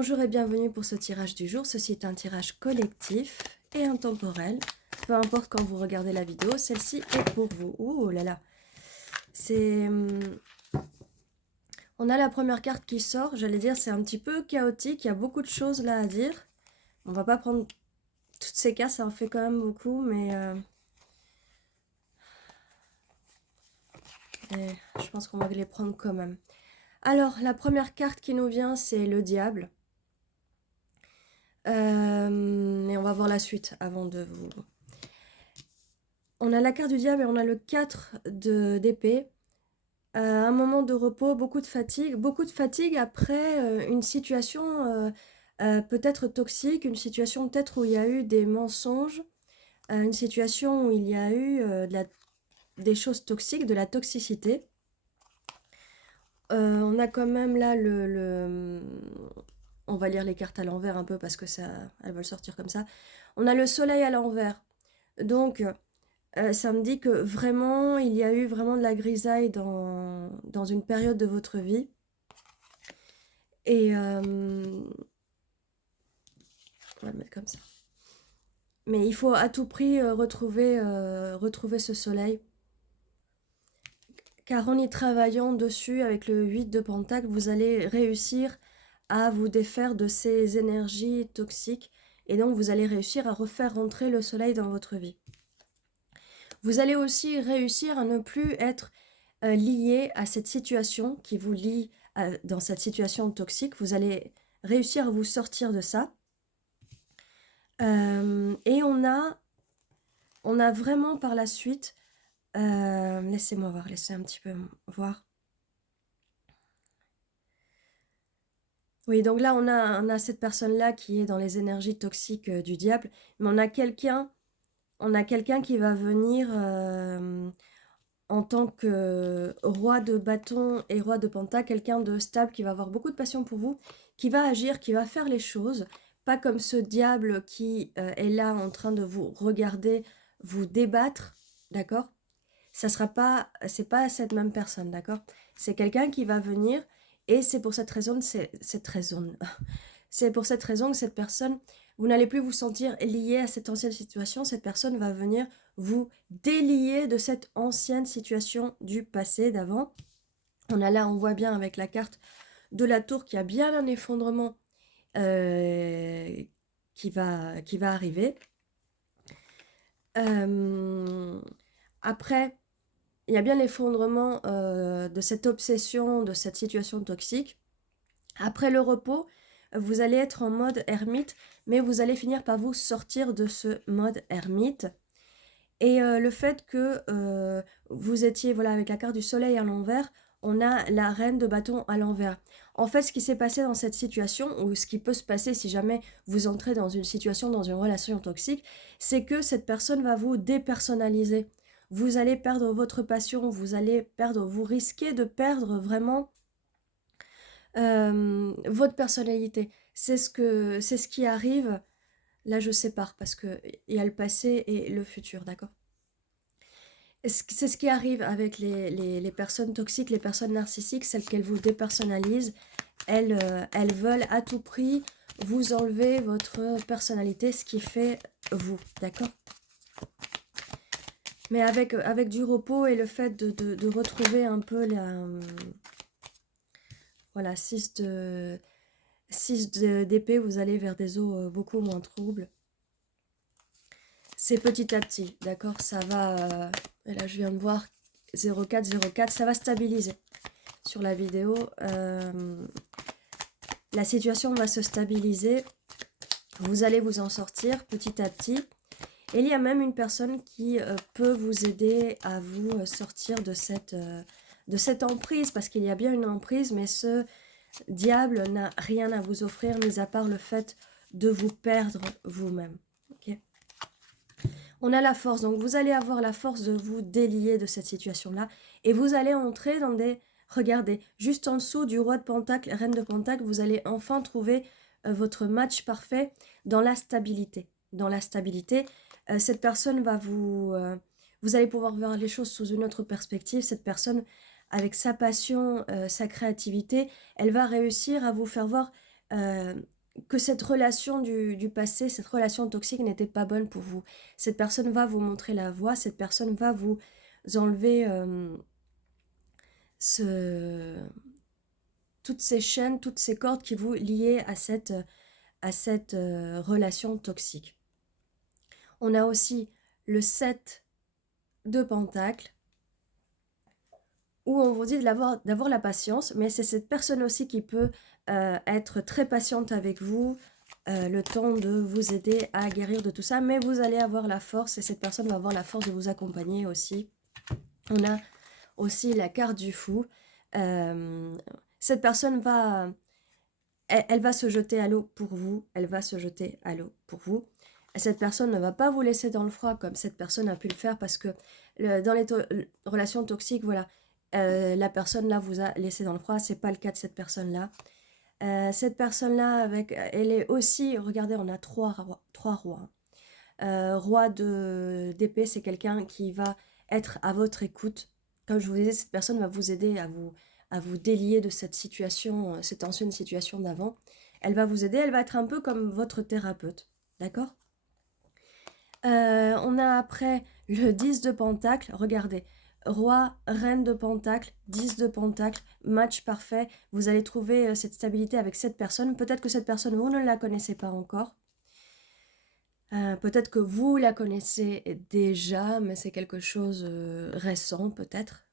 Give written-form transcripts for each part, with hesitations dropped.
Bonjour et bienvenue pour ce tirage du jour. Ceci est un tirage collectif et intemporel. Peu importe quand vous regardez la vidéo, celle-ci est pour vous. Oh là là. On a la première carte qui sort. J'allais dire, c'est un petit peu chaotique. Il y a beaucoup de choses là à dire. On va pas prendre toutes ces cartes, ça en fait quand même beaucoup, mais je pense qu'on va les prendre quand même. Alors, la première carte qui nous vient, c'est le diable. Et on va voir la suite avant de vous... On a la carte du diable et on a le 4 d'épée. Un moment de repos, beaucoup de fatigue après une situation peut-être toxique, une situation peut-être où il y a eu des mensonges, une situation où il y a eu des choses toxiques, de la toxicité. On a quand même là on va lire les cartes à l'envers un peu parce que elles veulent sortir comme ça. On a le soleil à l'envers. Donc, ça me dit que vraiment, il y a eu vraiment de la grisaille dans une période de votre vie. Et on va le mettre comme ça. Mais il faut à tout prix retrouver ce soleil. Car en y travaillant dessus avec le 8 de Pentacle, vous allez réussir à vous défaire de ces énergies toxiques. Et donc, vous allez réussir à refaire rentrer le soleil dans votre vie. Vous allez aussi réussir à ne plus être lié à cette situation qui vous lie dans cette situation toxique. Vous allez réussir à vous sortir de ça. Et on a vraiment par la suite... laissez-moi voir, laissez un petit peu voir. Oui, donc là, on a cette personne-là qui est dans les énergies toxiques du diable. Mais on a quelqu'un qui va venir... en tant que roi de bâton et roi de pentacle, quelqu'un de stable qui va avoir beaucoup de passion pour vous, qui va agir, qui va faire les choses, pas comme ce diable qui est là en train de vous regarder, vous débattre, d'accord? C'est pas cette même personne, d'accord? C'est quelqu'un qui va venir et c'est pour cette raison, c'est pour cette raison que cette personne, vous n'allez plus vous sentir lié à cette ancienne situation. Cette personne va venir vous délier de cette ancienne situation du passé, d'avant. On voit bien avec la carte de la tour qu'il y a bien un effondrement qui va arriver. Après, il y a bien l'effondrement de cette obsession, de cette situation toxique. Après le repos, vous allez être en mode ermite, mais vous allez finir par vous sortir de ce mode ermite. Et le fait que vous étiez, voilà, avec la carte du soleil à l'envers, on a la reine de bâton à l'envers. En fait, ce qui s'est passé dans cette situation, ou ce qui peut se passer si jamais vous entrez dans une situation, dans une relation toxique, c'est que cette personne va vous dépersonnaliser. Vous allez perdre votre passion, vous risquez de perdre vraiment votre personnalité. C'est ce qui arrive. Là, je sépare parce qu'il y a le passé et le futur, d'accord? C'est ce qui arrive avec les personnes toxiques, les personnes narcissiques, celles qu'elles vous dépersonnalisent. Elles veulent à tout prix vous enlever votre personnalité, ce qui fait vous, d'accord? Mais avec du repos et le fait de retrouver un peu voilà, 6 d'épée, vous allez vers des eaux beaucoup moins troubles. C'est petit à petit, d'accord? Ça va... et là, je viens de voir 04, ça va stabiliser sur la vidéo. La situation va se stabiliser. Vous allez vous en sortir petit à petit. Et il y a même une personne qui peut vous aider à vous sortir de cette emprise, parce qu'il y a bien une emprise, mais ce diable n'a rien à vous offrir, mis à part le fait de vous perdre vous-même. Ok? On a la force, donc vous allez avoir la force de vous délier de cette situation-là, et vous allez entrer dans des... Regardez, juste en dessous du roi de pentacle, reine de pentacle, vous allez enfin trouver votre match parfait dans la stabilité. Dans la stabilité, cette personne va vous allez pouvoir voir les choses sous une autre perspective. Cette personne, avec sa passion, sa créativité, elle va réussir à vous faire voir euh, que cette relation du passé, cette relation toxique n'était pas bonne pour vous. Cette personne va vous montrer la voie, cette personne va vous enlever ce, toutes ces chaînes, toutes ces cordes qui vous liaient à cette relation toxique. On a aussi le 7 de Pentacle, où on vous dit d'avoir la patience, mais c'est cette personne aussi qui peut être très patiente avec vous, le temps de vous aider à guérir de tout ça, mais vous allez avoir la force, et cette personne va avoir la force de vous accompagner aussi. On a aussi la carte du fou. Cette personne va... Elle va se jeter à l'eau pour vous, elle va se jeter à l'eau pour vous. Cette personne ne va pas vous laisser dans le froid comme cette personne a pu le faire parce que dans les relations toxiques, voilà, la personne là vous a laissé dans le froid, c'est pas le cas de cette personne-là. Cette personne-là, elle est aussi, regardez, on a trois rois. Roi d'épée, c'est quelqu'un qui va être à votre écoute. Comme je vous disais, cette personne va vous aider à vous délier de cette situation, cette ancienne situation d'avant. Elle va vous aider, elle va être un peu comme votre thérapeute. D'accord? On a après le 10 de Pentacle. Regardez, Roi, Reine de Pentacle, 10 de Pentacle, match parfait. Vous allez trouver cette stabilité avec cette personne. Peut-être que cette personne, vous ne la connaissez pas encore. Peut-être que vous la connaissez déjà, mais c'est quelque chose récent peut-être.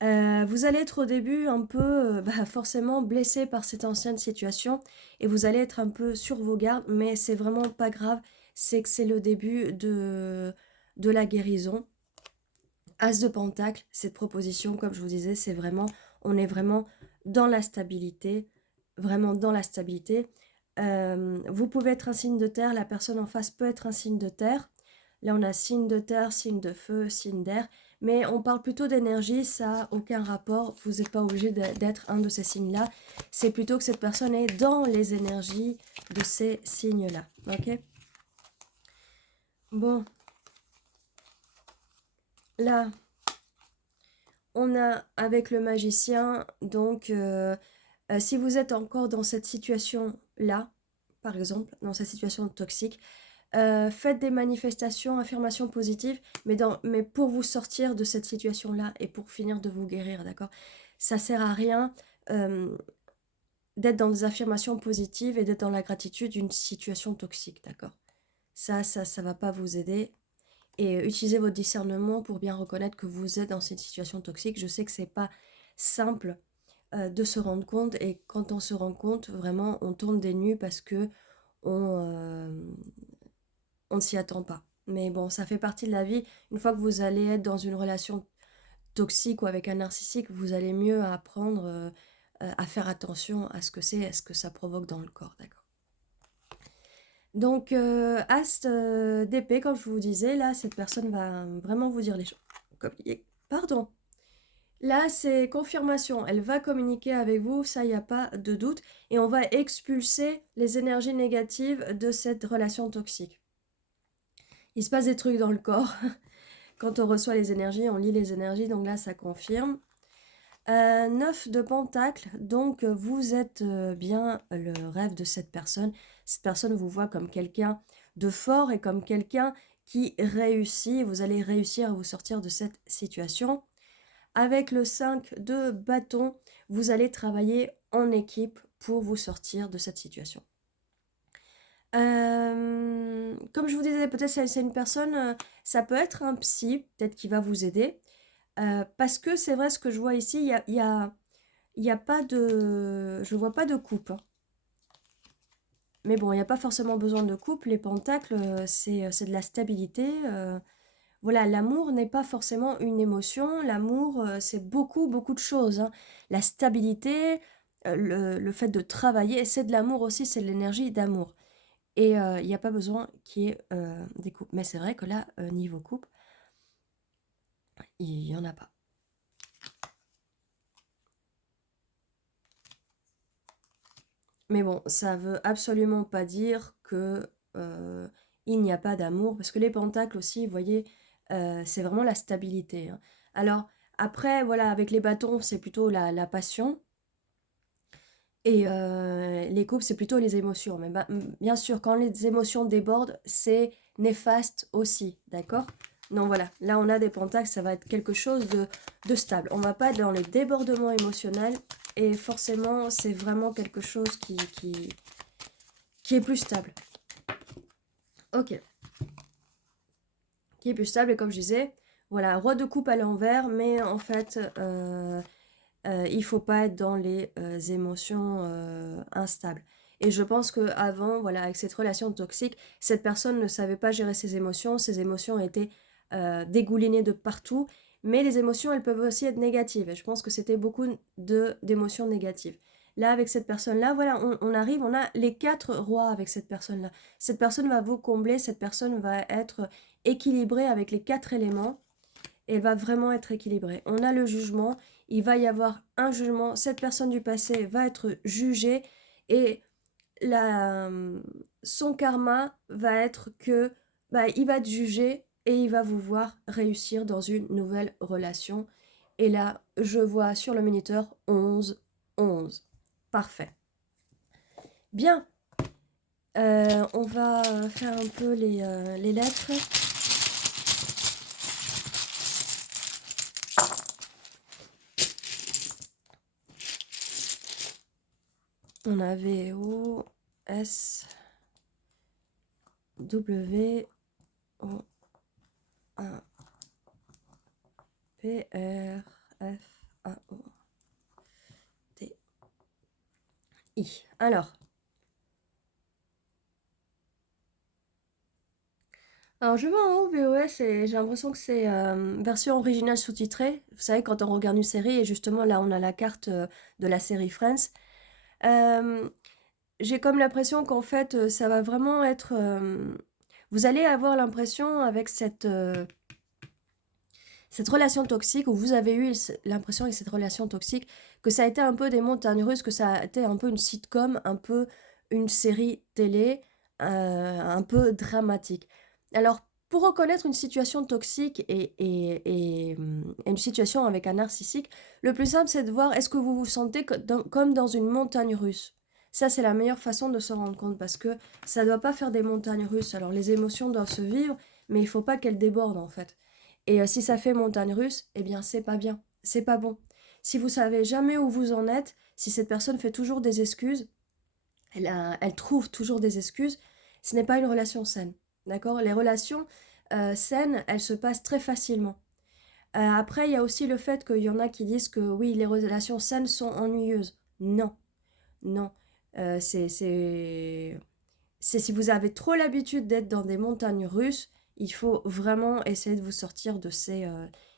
Vous allez être au début un peu forcément blessé par cette ancienne situation et vous allez être un peu sur vos gardes, mais c'est vraiment pas grave, c'est que c'est le début de la guérison. As de Pentacle, cette proposition, comme je vous disais, c'est vraiment, on est vraiment dans la stabilité, vraiment dans la stabilité. Vous pouvez être un signe de terre, la personne en face peut être un signe de terre. Là, on a signe de terre, signe de feu, signe d'air. Mais on parle plutôt d'énergie, ça n'a aucun rapport. Vous n'êtes pas obligé d'être un de ces signes-là. C'est plutôt que cette personne est dans les énergies de ces signes-là. Ok? Bon. Là, on a avec le magicien, donc si vous êtes encore dans cette situation-là, par exemple, dans cette situation toxique, faites des manifestations, affirmations positives, mais pour vous sortir de cette situation-là et pour finir de vous guérir, d'accord? Ça sert à rien d'être dans des affirmations positives et d'être dans la gratitude d'une situation toxique, d'accord? Ça va pas vous aider. Et utilisez votre discernement pour bien reconnaître que vous êtes dans cette situation toxique. Je sais que c'est pas simple de se rendre compte, et quand on se rend compte, vraiment, on tourne des nues parce que on ne s'y attend pas. Mais bon, ça fait partie de la vie. Une fois que vous allez être dans une relation toxique ou avec un narcissique, vous allez mieux apprendre à faire attention à ce que c'est, à ce que ça provoque dans le corps, d'accord? Donc, As d'épée, comme je vous disais, là, cette personne va vraiment vous dire les choses. Pardon. Là, c'est confirmation. Elle va communiquer avec vous, ça, il n'y a pas de doute. Et on va expulser les énergies négatives de cette relation toxique. Il se passe des trucs dans le corps. Quand on reçoit les énergies, on lit les énergies, donc là, ça confirme. 9 de Pentacle, donc vous êtes bien le rêve de cette personne. Cette personne vous voit comme quelqu'un de fort et comme quelqu'un qui réussit. Vous allez réussir à vous sortir de cette situation. Avec le 5 de bâton, vous allez travailler en équipe pour vous sortir de cette situation. Comme je vous disais, peut-être c'est une personne, ça peut être un psy, peut-être qui va vous aider. Parce que c'est vrai, ce que je vois ici, il y a pas de... Je vois pas de coupe. Hein. Mais bon, il n'y a pas forcément besoin de coupe. Les pentacles, c'est de la stabilité. Voilà, l'amour n'est pas forcément une émotion. L'amour, c'est beaucoup, beaucoup de choses. Hein. La stabilité, le fait de travailler, c'est de l'amour aussi, c'est de l'énergie d'amour. Et il n'y a pas besoin qu'il y ait des coupes. Mais c'est vrai que là, niveau coupe, il n'y en a pas. Mais bon, ça veut absolument pas dire que il n'y a pas d'amour, parce que les pentacles aussi, vous voyez, c'est vraiment la stabilité. Hein. Alors, après, voilà, avec les bâtons, c'est plutôt la passion. Et les couples, c'est plutôt les émotions. Mais bien sûr, quand les émotions débordent, c'est néfaste aussi, d'accord? Donc voilà, là on a des pentacles, ça va être quelque chose de stable. On va pas être dans les débordements émotionnels et forcément, c'est vraiment quelque chose qui est plus stable. Ok, qui est plus stable et comme je disais, voilà, roi de coupe à l'envers, mais en fait, il faut pas être dans les émotions instables. Et je pense qu'avant, voilà, avec cette relation toxique, cette personne ne savait pas gérer ses émotions étaient dégoulinées de partout, mais les émotions, elles peuvent aussi être négatives. Et je pense que c'était beaucoup d'émotions négatives. Là, avec cette personne-là, voilà, on arrive, on a les 4 rois avec cette personne-là. Cette personne va vous combler, cette personne va être équilibrée avec les 4 éléments. Et elle va vraiment être équilibrée. On a le jugement, il va y avoir un jugement, cette personne du passé va être jugée et la, son karma va être que il va être jugé et il va vous voir réussir dans une nouvelle relation. Et là, je vois sur le minuteur 11, 11. Parfait. Bien, on va faire un peu les lettres. On avait O, S, W, O, A, P, R, F, A, O, T, I. Alors je vois en haut VOS et j'ai l'impression que c'est version originale sous-titrée. Vous savez, quand on regarde une série, et justement là on a la carte de la série Friends, euh, j'ai comme l'impression qu'en fait ça va vraiment être... vous allez avoir l'impression avec cette relation toxique, où vous avez eu l'impression avec cette relation toxique, que ça a été un peu des montagnes russes, que ça a été un peu une sitcom, un peu une série télé, un peu dramatique. Alors, pour reconnaître une situation toxique et une situation avec un narcissique, le plus simple, c'est de voir est-ce que vous vous sentez comme dans une montagne russe. Ça, c'est la meilleure façon de se rendre compte parce que ça ne doit pas faire des montagnes russes. Alors, les émotions doivent se vivre, mais il ne faut pas qu'elles débordent en fait. Et si ça fait montagne russe, eh bien c'est pas bien, c'est pas bon. Si vous savez jamais où vous en êtes, si cette personne fait toujours des excuses, elle trouve toujours des excuses, ce n'est pas une relation saine. D'accord? Les relations saines, elles se passent très facilement. Après, il y a aussi le fait qu'il y en a qui disent que oui, les relations saines sont ennuyeuses. Non, non. C'est si vous avez trop l'habitude d'être dans des montagnes russes, il faut vraiment essayer de vous sortir de ces...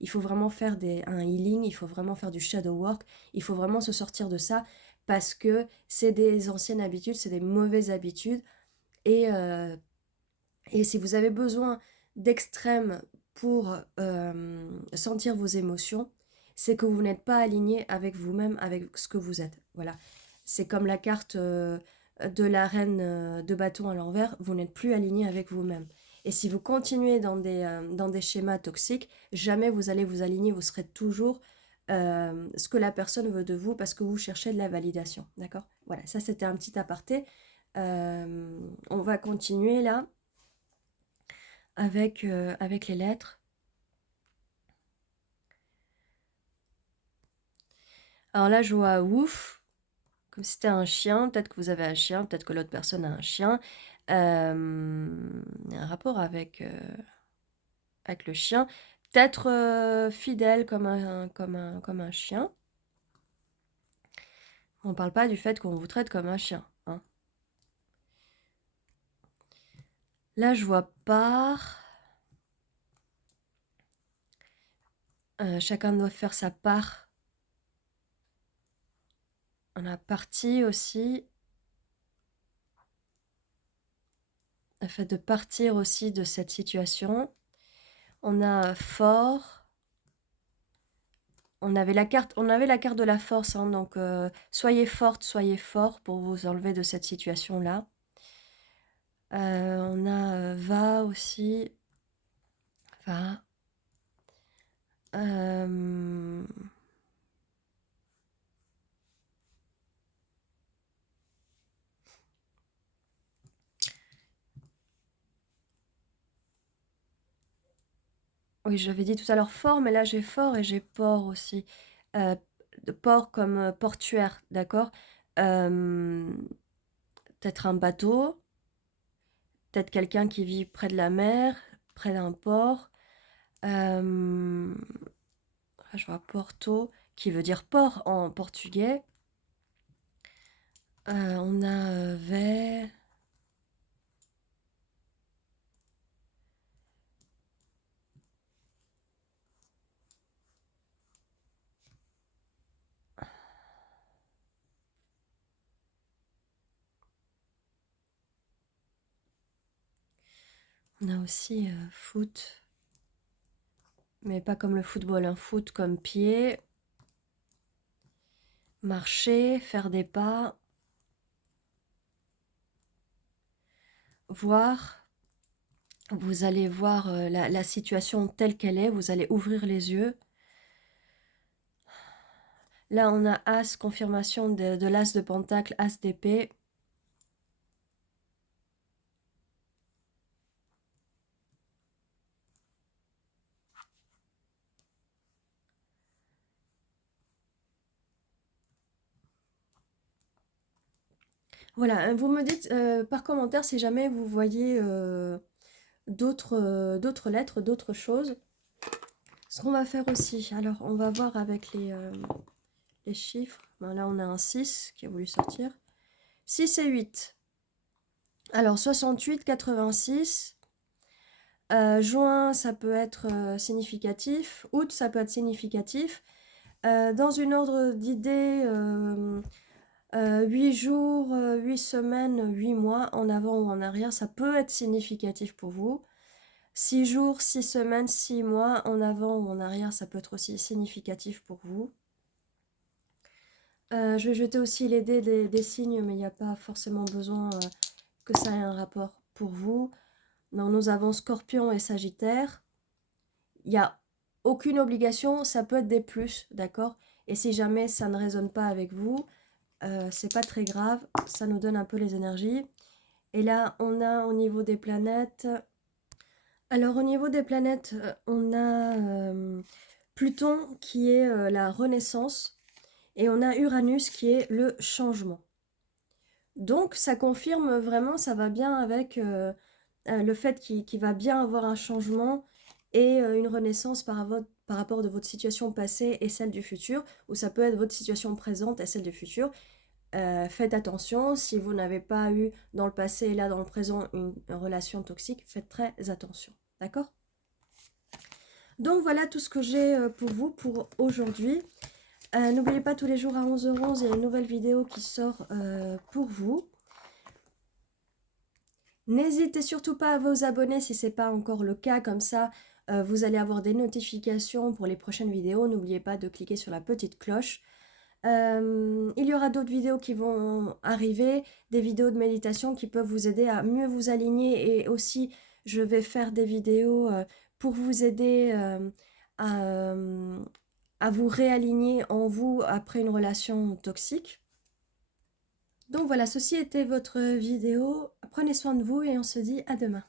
il faut vraiment faire un healing, il faut vraiment faire du shadow work, il faut vraiment se sortir de ça parce que c'est des anciennes habitudes, c'est des mauvaises habitudes. Et, euh, et si vous avez besoin d'extrêmes pour sentir vos émotions, c'est que vous n'êtes pas aligné avec vous-même, avec ce que vous êtes. Voilà. C'est comme la carte de la reine de bâton à l'envers, vous n'êtes plus aligné avec vous-même. Et si vous continuez dans des schémas toxiques, jamais vous allez vous aligner, vous serez toujours ce que la personne veut de vous parce que vous cherchez de la validation. D'accord? Voilà, ça c'était un petit aparté. On va continuer là avec les lettres. Alors là, je vois ouf, comme si c'était un chien. Peut-être que vous avez un chien, peut-être que l'autre personne a un chien. Un rapport avec le chien. Peut-être fidèle comme un chien. On ne parle pas du fait qu'on vous traite comme un chien. Hein. Là, je vois part. Chacun doit faire sa part. On a parti aussi. Le fait de partir aussi de cette situation. On a fort. On avait la carte de la force, hein, donc soyez forte, soyez fort pour vous enlever de cette situation-là. On a va aussi. Va. Oui, j'avais dit tout à l'heure fort, mais là j'ai fort et j'ai port aussi. Euh, port comme portuaire, d'accord? Euh, peut-être un bateau, peut-être quelqu'un qui vit près de la mer, près d'un port. Euh, je vois Porto, qui veut dire port en portugais. On a vers... On a aussi foot, mais pas comme le football, un foot comme pied, marcher, faire des pas, voir. Vous allez voir la situation telle qu'elle est, vous allez ouvrir les yeux. Là, on a As, confirmation de l'As de Pentacle, As d'épée. Voilà, vous me dites par commentaire si jamais vous voyez d'autres lettres, d'autres choses. Ce qu'on va faire aussi, alors on va voir avec les chiffres. Ben là, on a un 6 qui a voulu sortir. 6 et 8. Alors, 68, 86. Juin, ça peut être significatif. Août, ça peut être significatif. Dans une ordre d'idée, 8 jours, 8 semaines, 8 mois, en avant ou en arrière, ça peut être significatif pour vous. 6 jours, 6 semaines, 6 mois, en avant ou en arrière, ça peut être aussi significatif pour vous. Je vais jeter aussi les dés des signes, mais il n'y a pas forcément besoin que ça ait un rapport pour vous. Non, nous avons Scorpion et Sagittaire. Il n'y a aucune obligation, ça peut être des plus, d'accord? Et si jamais ça ne résonne pas avec vous, c'est pas très grave, ça nous donne un peu les énergies. Et là, on a au niveau des planètes... Alors, au niveau des planètes, on a Pluton qui est la renaissance et on a Uranus qui est le changement. Donc, ça confirme vraiment, ça va bien avec le fait qu'il va bien avoir un changement et une renaissance par rapport de votre situation passée et celle du futur, ou ça peut être votre situation présente et celle du futur. Faites attention, si vous n'avez pas eu dans le passé et là dans le présent une relation toxique, faites très attention, d'accord? Donc voilà tout ce que j'ai pour vous pour aujourd'hui. N'oubliez pas, tous les jours à 11h11, il y a une nouvelle vidéo qui sort pour vous. N'hésitez surtout pas à vous abonner si ce n'est pas encore le cas, comme ça vous allez avoir des notifications pour les prochaines vidéos. N'oubliez pas de cliquer sur la petite cloche. Il y aura d'autres vidéos qui vont arriver, des vidéos de méditation qui peuvent vous aider à mieux vous aligner, et aussi je vais faire des vidéos pour vous aider à vous réaligner en vous après une relation toxique. Donc voilà, ceci était votre vidéo. Prenez soin de vous et on se dit à demain.